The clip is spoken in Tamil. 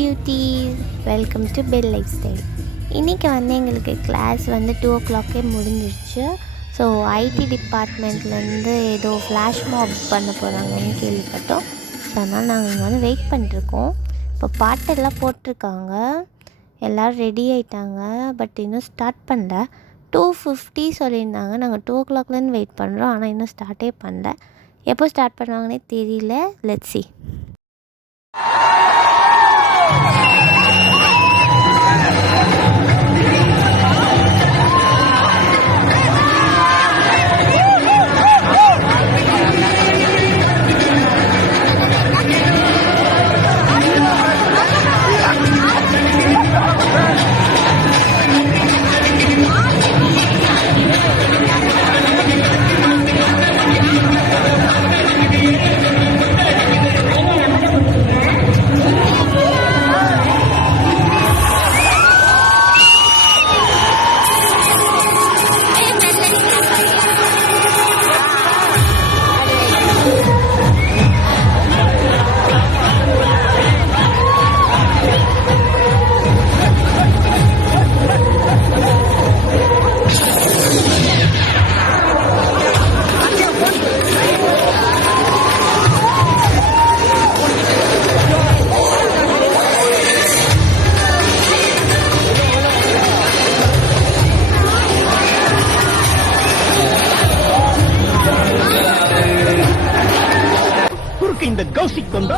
Beauties, welcome to bell life style. இன்றைக்கி எங்களுக்கு கிளாஸ் 2 o'clock முடிஞ்சிருச்சு. ஸோ ஐடி டிபார்ட்மெண்ட்லேருந்து ஏதோ ஃப்ளாஷ்மாப் பண்ண போகிறாங்கன்னு கேள்விப்பட்டோம். ஸோ அதனால் நாங்கள் இங்கே வெயிட் பண்ணிருக்கோம். இப்போ பாட்டெல்லாம் போட்டிருக்காங்க, எல்லோரும் ரெடி ஆகிட்டாங்க. பட் இன்னும் ஸ்டார்ட் பண்ணல. 2:50 சொல்லியிருந்தாங்க. நாங்கள் 2 o'clockலேருந்து வெயிட் பண்ணுறோம், ஆனால் இன்னும் ஸ்டார்ட்டே பண்ணல. எப்போ ஸ்டார்ட் பண்ணுவாங்கன்னே தெரியல. Let's see. இந்த கௌசிக் வந்தா